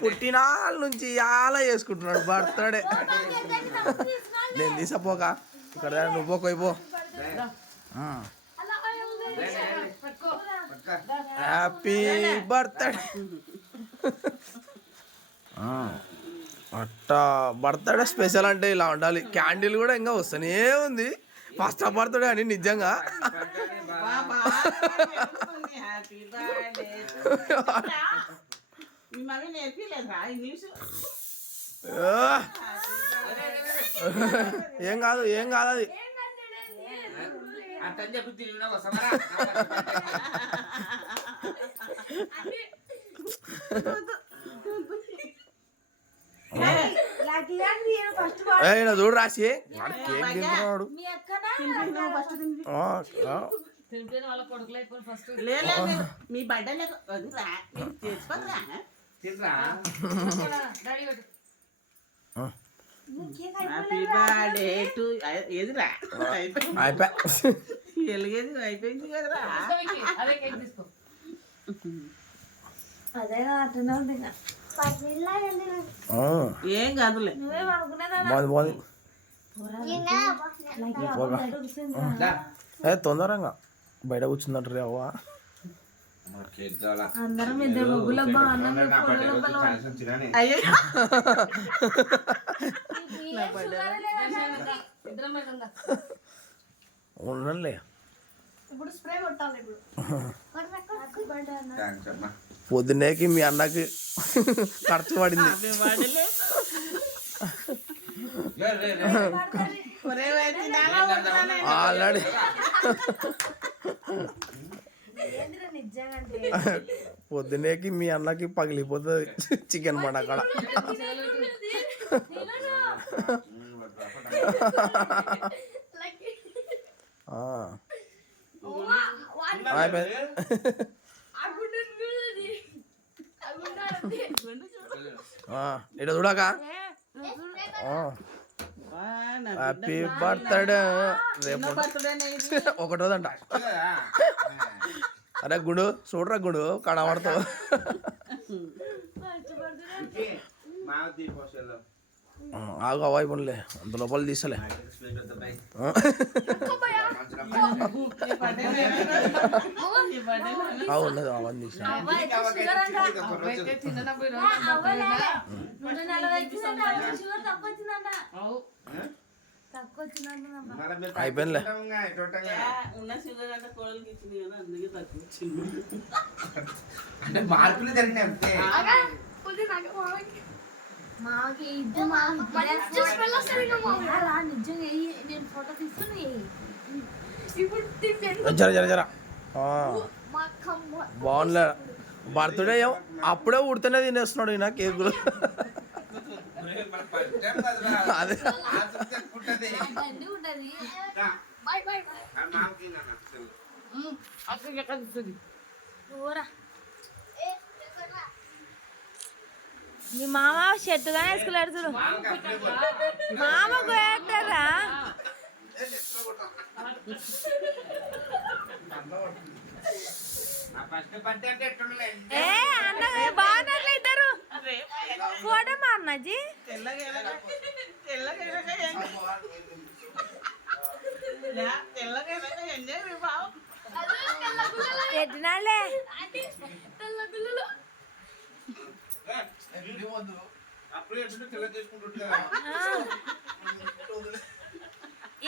పుట్టినాళ్ళ నుంచి చాలా చేసుకుంటున్నాడు బర్త్డే. నేను తీసపోక ఇక్కడ నువ్వు పోయిపో. Happy birthday. అట్టా బర్త్డే స్పెషల్ అంటే ఇలా ఉండాలి. క్యాండిల్ కూడా ఇంకా వస్తూనే ఉంది. ఫస్ట్ బర్త్డే అని నిజంగా. ఏం కాదు ఏం కాదు అది. చూడు రాసి కేక్ తింటున్నాడు. మీ బర్త్డే హ్యాపీ బర్త్డే టు ఎదురా ఎలిగేది అయిపోయింది కదరా. ఏం కాదులే. తొందరగా బయట కూర్చుందంట రే అవ్వ. అందరం ఇద్దరు ముగ్గులబ్బా ఉండలే. పొద్దున్నేకి మీ అన్నకి ఖర్చు పడింది. ఆల్రెడీ పొద్దునేకి మీ అన్నకి పగిలిపోతుంది చికెన్ మండ అక్కడ. ఇటు చూడాక హ్యాపీ బర్త్డే. రేపు ఒకటోదంట. అరే గుడు చూడరా గుడు కనబడతావు. ఆగు అవాయిపోలే అంత లోపల తీసలే. ఉన్నది అవన్నీ తీసా. అయిపోయిందిలే. అంటే మార్పులు జరిగినాయి. జర జర జర బాగుందిలే. బర్త్డే అప్పుడే ఉడితేనే తినేస్తున్నాడు ఈయన కేకులు. అదే మీ మామ షర్టుగా వేసుకున్నాడు చూడు. మామ పోయారా అన్న బాగున్నట్లు ఇద్దరు ఫోటో మా అన్నజీ. పెట్టినాలే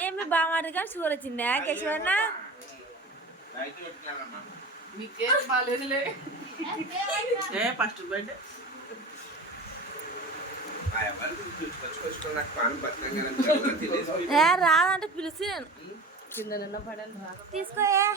ఏమి బాగుంది కానీ షుగర్ వచ్చిందా కేశవన్న? ఫస్ట్ బర్త్డే రాదంటే పిలిచి నేను కింద పడాను తీసుకోయే.